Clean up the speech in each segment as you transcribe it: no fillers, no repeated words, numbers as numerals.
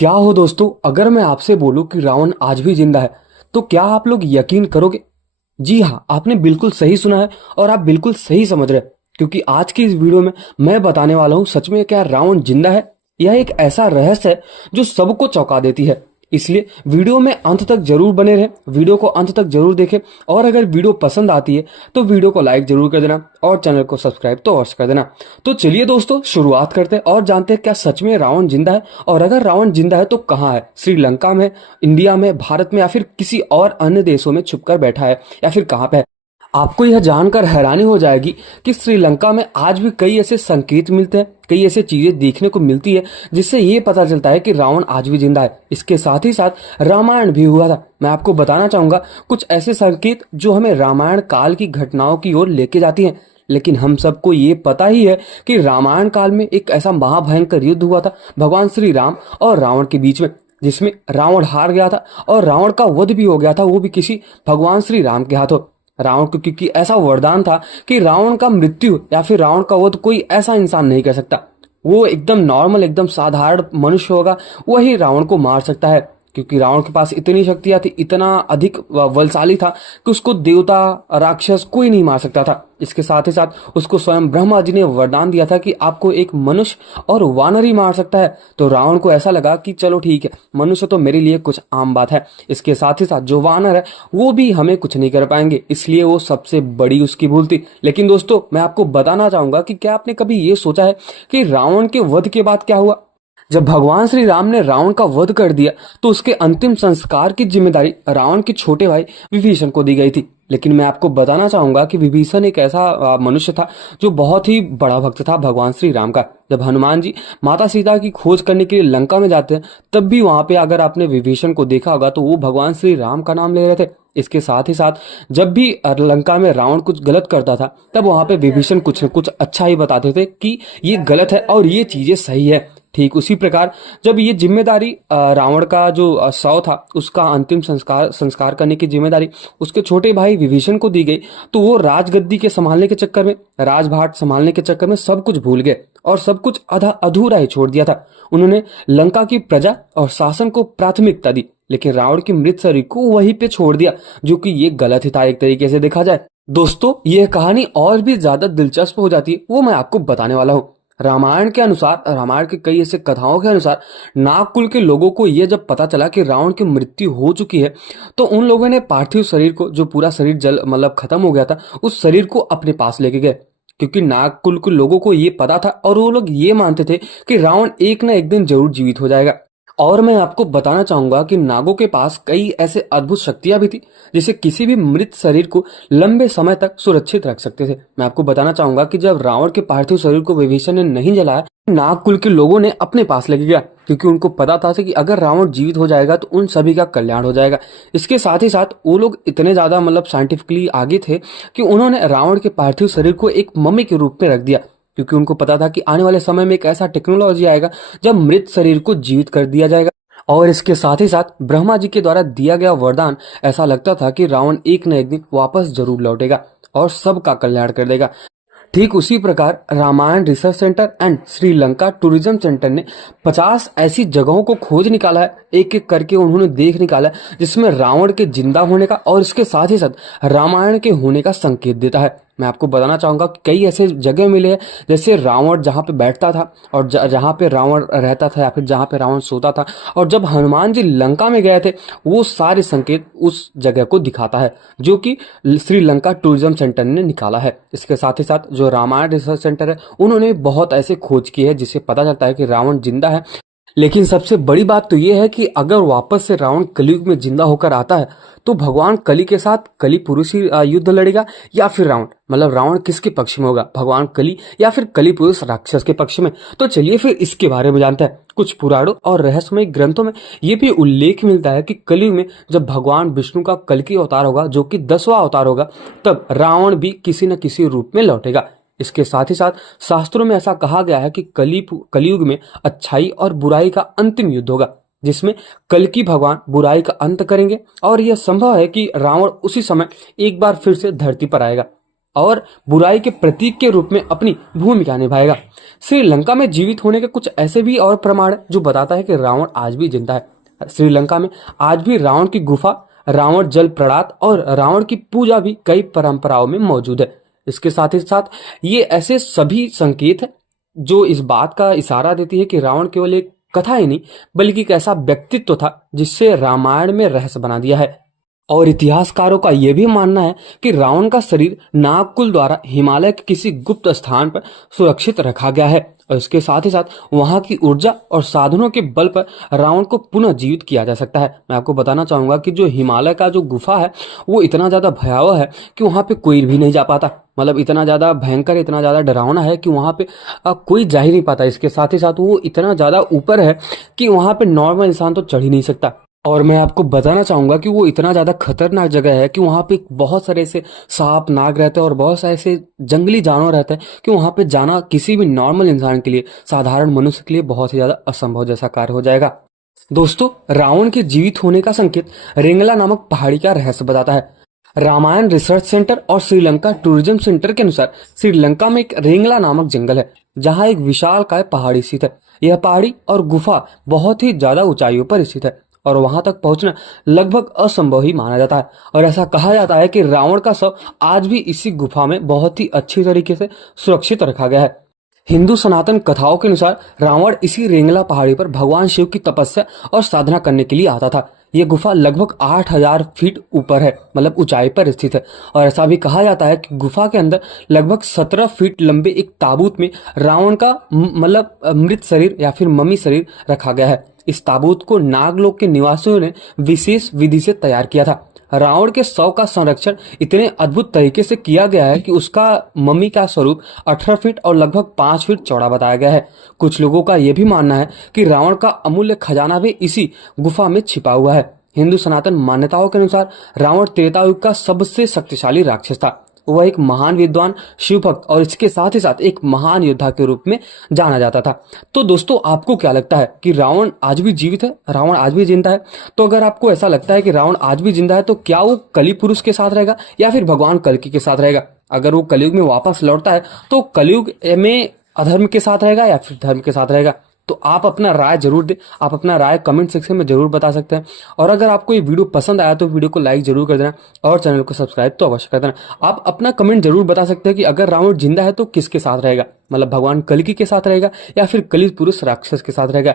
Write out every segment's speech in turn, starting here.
क्या हो दोस्तों, अगर मैं आपसे बोलूं कि रावण आज भी जिंदा है तो क्या आप लोग यकीन करोगे? जी हाँ, आपने बिल्कुल सही सुना है और आप बिल्कुल सही समझ रहे हैं, क्योंकि आज की इस वीडियो में मैं बताने वाला हूं सच में क्या रावण जिंदा है। यह एक ऐसा रहस्य है जो सबको चौंका देती है। इसलिए वीडियो में अंत तक जरूर बने रहें, वीडियो को अंत तक जरूर देखें। और अगर वीडियो पसंद आती है तो वीडियो को लाइक जरूर कर देना और चैनल को सब्सक्राइब तो अवश्य कर देना। तो चलिए दोस्तों, शुरुआत करते हैं और जानते हैं क्या सच में रावण जिंदा है। और अगर रावण जिंदा है तो कहाँ है? श्रीलंका में, इंडिया में, भारत में, या फिर किसी और अन्य देशों में छुपकर बैठा है, या फिर कहाँ पे है? आपको यह जानकर हैरानी हो जाएगी कि श्रीलंका में आज भी कई ऐसे संकेत मिलते हैं, कई ऐसी चीजें देखने को मिलती है जिससे ये पता चलता है कि रावण आज भी जिंदा है। इसके साथ ही साथ रामायण भी हुआ था। मैं आपको बताना चाहूंगा कुछ ऐसे संकेत जो हमें रामायण काल की घटनाओं की ओर लेके जाती हैं। लेकिन हम सबको ये पता ही है कि रामायण काल में एक ऐसा महाभयंकर युद्ध हुआ था भगवान श्री राम और रावण के बीच में, जिसमें रावण हार गया था और रावण का वध भी हो गया था, वो भी किसी भगवान श्री राम के हाथों। रावण को क्योंकि ऐसा वरदान था कि रावण का मृत्यु या फिर रावण का वध कोई ऐसा इंसान नहीं कर सकता। वो एकदम नॉर्मल, एकदम साधारण मनुष्य होगा, वही रावण को मार सकता है, क्योंकि रावण के पास इतनी शक्तियां थी, इतना अधिक बलशाली था कि उसको देवता राक्षस कोई नहीं मार सकता था। इसके साथ ही साथ उसको स्वयं ब्रह्मा जी ने वरदान दिया था कि आपको एक मनुष्य और वानर ही मार सकता है। तो रावण को ऐसा लगा कि चलो ठीक है, मनुष्य तो मेरे लिए कुछ आम बात है, इसके साथ ही साथ जो वानर है वो भी हमें कुछ नहीं कर पाएंगे, इसलिए वो सबसे बड़ी उसकी भूल थी। लेकिन दोस्तों, मैं आपको बताना चाहूंगा कि क्या आपने कभी ये सोचा है कि रावण के वध के बाद क्या हुआ? जब भगवान श्री राम ने रावण का वध कर दिया तो उसके अंतिम संस्कार की जिम्मेदारी रावण के छोटे भाई विभीषण को दी गई थी। लेकिन मैं आपको बताना चाहूंगा कि विभीषण एक ऐसा मनुष्य था जो बहुत ही बड़ा भक्त था भगवान श्री राम का। जब हनुमान जी माता सीता की खोज करने के लिए लंका में जाते हैं, तब भी वहां पे अगर आपने विभीषण को देखा होगा तो वो भगवान श्री राम का नाम ले रहे थे। इसके साथ ही साथ जब भी लंका में रावण कुछ गलत करता था, तब वहां पे विभीषण कुछ न कुछ अच्छा ही बताते थे कि ये गलत है और ये चीजें सही है। ठीक उसी प्रकार जब ये जिम्मेदारी रावण का जो शव था उसका अंतिम संस्कार संस्कार करने की जिम्मेदारी उसके छोटे भाई विभीषण को दी गई, तो वो राजगद्दी के संभालने के चक्कर में, राजभाट संभालने के चक्कर में सब कुछ भूल गए और सब कुछ आधा अधूरा ही छोड़ दिया था। उन्होंने लंका की प्रजा और शासन को प्राथमिकता दी, लेकिन रावण की मृत शरीर को वहीं पे छोड़ दिया, जो कि ये गलत ही था एक तरीके से देखा जाए। दोस्तों, यह कहानी और भी ज्यादा दिलचस्प हो जाती है, वो मैं आपको बताने वाला हूँ। रामायण के अनुसार, रामायण के कई ऐसे कथाओं के अनुसार, नाग कुल के लोगों को यह जब पता चला कि रावण की मृत्यु हो चुकी है, तो उन लोगों ने पार्थिव शरीर को, जो पूरा शरीर जल मतलब खत्म हो गया था, उस शरीर को अपने पास लेके गए। क्योंकि नाग कुल के लोगों को ये पता था और वो लोग ये मानते थे कि रावण एक ना एक दिन जरूर जीवित हो जाएगा। और मैं आपको बताना चाहूंगा कि नागों के पास कई ऐसे अद्भुत शक्तियां भी थी, जिसे किसी भी मृत शरीर को लंबे समय तक सुरक्षित रख सकते थे। मैं आपको बताना चाहूंगा कि जब रावण के पार्थिव शरीर को विभीषण ने नहीं जलाया, नाग कुल के लोगों ने अपने पास लेके गया, क्योंकि उनको पता था कि अगर रावण जीवित हो जाएगा तो उन सभी का कल्याण हो जाएगा। इसके साथ ही साथ वो लोग इतने ज्यादा मतलब साइंटिफिकली आगे थे कि उन्होंने रावण के पार्थिव शरीर को एक मम्मी के रूप में रख दिया, क्योंकि उनको पता था कि आने वाले समय में एक ऐसा टेक्नोलॉजी आएगा जब मृत शरीर को जीवित कर दिया जाएगा। और इसके साथ ही साथ ब्रह्मा जी के द्वारा दिया गया वरदान, ऐसा लगता था कि रावण एक न एक दिन वापस जरूर लौटेगा और सबका कल्याण कर देगा। ठीक उसी प्रकार Ramayana research centre and Sri Lanka tourism centre ने 50 ऐसी जगहों को खोज निकाला है, एक एक करके उन्होंने देख निकाला है, जिसमें रावण के जिंदा होने का और इसके साथ ही साथ रामायण के होने का संकेत देता है। मैं आपको बताना चाहूंगा कि कई ऐसे जगह मिले हैं, जैसे रावण जहां पे बैठता था और जहां पे रावण रहता था, या फिर जहां पे रावण सोता था, और जब हनुमान जी लंका में गए थे, वो सारे संकेत उस जगह को दिखाता है, जो कि श्रीलंका टूरिज्म सेंटर ने निकाला है। इसके साथ ही साथ जो रामायण रिसर्च सेंटर है, उन्होंने बहुत ऐसे खोज की है जिससे पता चलता है कि रावण जिंदा है। लेकिन सबसे बड़ी बात तो यह है कि अगर वापस से रावण कलयुग में जिंदा होकर आता है, तो भगवान कली के साथ कली पुरुष ही युद्ध लड़ेगा, या फिर रावण, मतलब रावण किसके पक्ष में होगा, भगवान कली या फिर कली पुरुष राक्षस के पक्ष में? तो चलिए फिर इसके बारे में जानते हैं। कुछ पुराणों और रहस्यमय ग्रंथों में यह भी उल्लेख मिलता है कि कलयुग में जब भगवान विष्णु का कल्कि अवतार होगा, जो कि 10वां अवतार होगा, तब रावण भी किसी न किसी रूप में लौटेगा। इसके साथ ही साथ शास्त्रों में ऐसा कहा गया है कि कलयुग में अच्छाई और बुराई का अंतिम युद्ध होगा, जिसमें कल्कि भगवान बुराई का अंत करेंगे, और यह संभव है कि रावण उसी समय एक बार फिर से धरती पर आएगा। और बुराई के प्रतीक के रूप में अपनी भूमिका निभाएगा। श्रीलंका में जीवित होने के कुछ ऐसे भी और प्रमाण है जो बताता है कि रावण आज भी जिंदा है। श्रीलंका में आज भी रावण की गुफा, रावण जल प्रणात और रावण की पूजा भी कई परंपराओं में मौजूद है। इसके साथ ही साथ ये ऐसे सभी संकेत है जो इस बात का इशारा देती है कि रावण केवल एक कथा ही नहीं बल्कि एक ऐसा व्यक्तित्व था जिससे रामायण में रहस्य बना दिया है। और इतिहासकारों का यह भी मानना है कि रावण का शरीर नागकुल द्वारा हिमालय के किसी गुप्त स्थान पर सुरक्षित रखा गया है और इसके साथ ही साथ वहां की ऊर्जा और साधनों के बल पर रावण को पुनः जीवित किया जा सकता है। मैं आपको बताना चाहूंगा कि जो हिमालय का जो गुफा है वो इतना ज्यादा भयावह है कि वहां पे कोई भी नहीं जा पाता। मतलब इतना ज्यादा भयंकर, इतना ज्यादा डरावना है कि वहां पे कोई जा ही नहीं पाता। इसके साथ ही साथ वो इतना ज्यादा ऊपर है कि वहां पे नॉर्मल इंसान तो चढ़ ही नहीं सकता। और मैं आपको बताना चाहूंगा कि वो इतना ज्यादा खतरनाक जगह है कि वहां पे बहुत सारे ऐसे सांप, नाग रहते हैं और बहुत सारे ऐसे जंगली जानवर रहते हैं कि वहां पे जाना किसी भी नॉर्मल इंसान के लिए, साधारण मनुष्य के लिए बहुत ही ज्यादा असंभव जैसा कार्य हो जाएगा। दोस्तों, रावण के जीवित होने का संकेत रेंगला नामक पहाड़ी का रहस्य बताता है। रामायण रिसर्च सेंटर और श्रीलंका टूरिज्म सेंटर के अनुसार श्रीलंका में एक रेंगला नामक जंगल है जहां एक विशालकाय पहाड़ी स्थित है। यह पहाड़ी और गुफा बहुत ही ज्यादा ऊंचाइयों पर स्थित है और वहां तक पहुंचना लगभग असंभव ही माना जाता है। और ऐसा कहा जाता है कि रावण का शव आज भी इसी गुफा में बहुत ही अच्छी तरीके से सुरक्षित रखा गया है। हिंदू सनातन कथाओं के अनुसार रावण इसी रेंगला पहाड़ी पर भगवान शिव की तपस्या और साधना करने के लिए आता था। यह गुफा लगभग 8000 फीट ऊपर है, मतलब ऊंचाई पर स्थित है। और ऐसा भी कहा जाता है कि गुफा के अंदर लगभग 17 फीट लंबे एक ताबूत में रावण का मतलब मृत शरीर या फिर मम्मी शरीर रखा गया है। इस ताबूत को नागलोक के निवासियों ने विशेष विधि से तैयार किया था। रावण के शव का संरक्षण इतने अद्भुत तरीके से किया गया है कि उसका मम्मी का स्वरूप 18 फीट और लगभग 5 फीट चौड़ा बताया गया है। कुछ लोगों का यह भी मानना है कि रावण का अमूल्य खजाना भी इसी गुफा में छिपा हुआ है। हिंदू सनातन मान्यताओं के अनुसार रावण त्रेता युग का सबसे शक्तिशाली राक्षस था। वह एक महान विद्वान, शिव भक्त और इसके साथ ही साथ एक महान योद्धा के रूप में जाना जाता था। तो दोस्तों, आपको क्या लगता है कि रावण आज भी जीवित है, रावण आज भी जिंदा है? तो अगर आपको ऐसा लगता है कि रावण आज भी जिंदा है तो क्या वो कली पुरुष के साथ रहेगा या फिर भगवान कल्कि के साथ रहेगा? अगर वो कलयुग में वापस लौटता है तो कलयुग में अधर्म के साथ रहेगा या फिर धर्म के साथ रहेगा? तो आप अपना राय जरूर दें। आप अपना राय कमेंट सेक्शन में जरूर बता सकते हैं। और अगर आपको ये वीडियो पसंद आया तो वीडियो को लाइक जरूर कर देना और चैनल को सब्सक्राइब तो अवश्य कर देना। आप अपना कमेंट जरूर बता सकते हैं कि अगर रावण जिंदा है तो किसके साथ रहेगा, मतलब भगवान कल्कि के साथ रहेगा या फिर कलि पुरुष राक्षस के साथ रहेगा।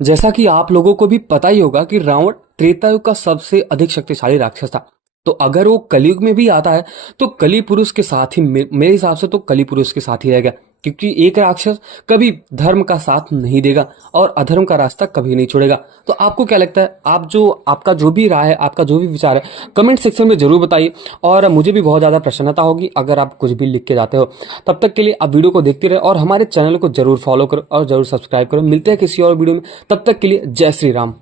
जैसा कि आप लोगों को भी पता ही होगा कि रावण त्रेता युग का सबसे अधिक शक्तिशाली राक्षस था। तो अगर वो कलयुग में भी आता है तो कलि पुरुष के साथ ही, मेरे हिसाब से तो कलि पुरुष के साथ ही रहेगा, क्योंकि एक राक्षस कभी धर्म का साथ नहीं देगा और अधर्म का रास्ता कभी नहीं छोड़ेगा। तो आपको क्या लगता है? आपका जो भी राय है, आपका जो भी विचार है, कमेंट सेक्शन में जरूर बताइए। और मुझे भी बहुत ज्यादा प्रसन्नता होगी अगर आप कुछ भी लिख के जाते हो। तब तक के लिए आप वीडियो को देखते रहे और हमारे चैनल को जरूर फॉलो करो और जरूर सब्सक्राइब करो। मिलते हैं किसी और वीडियो में, तब तक के लिए जय श्री राम।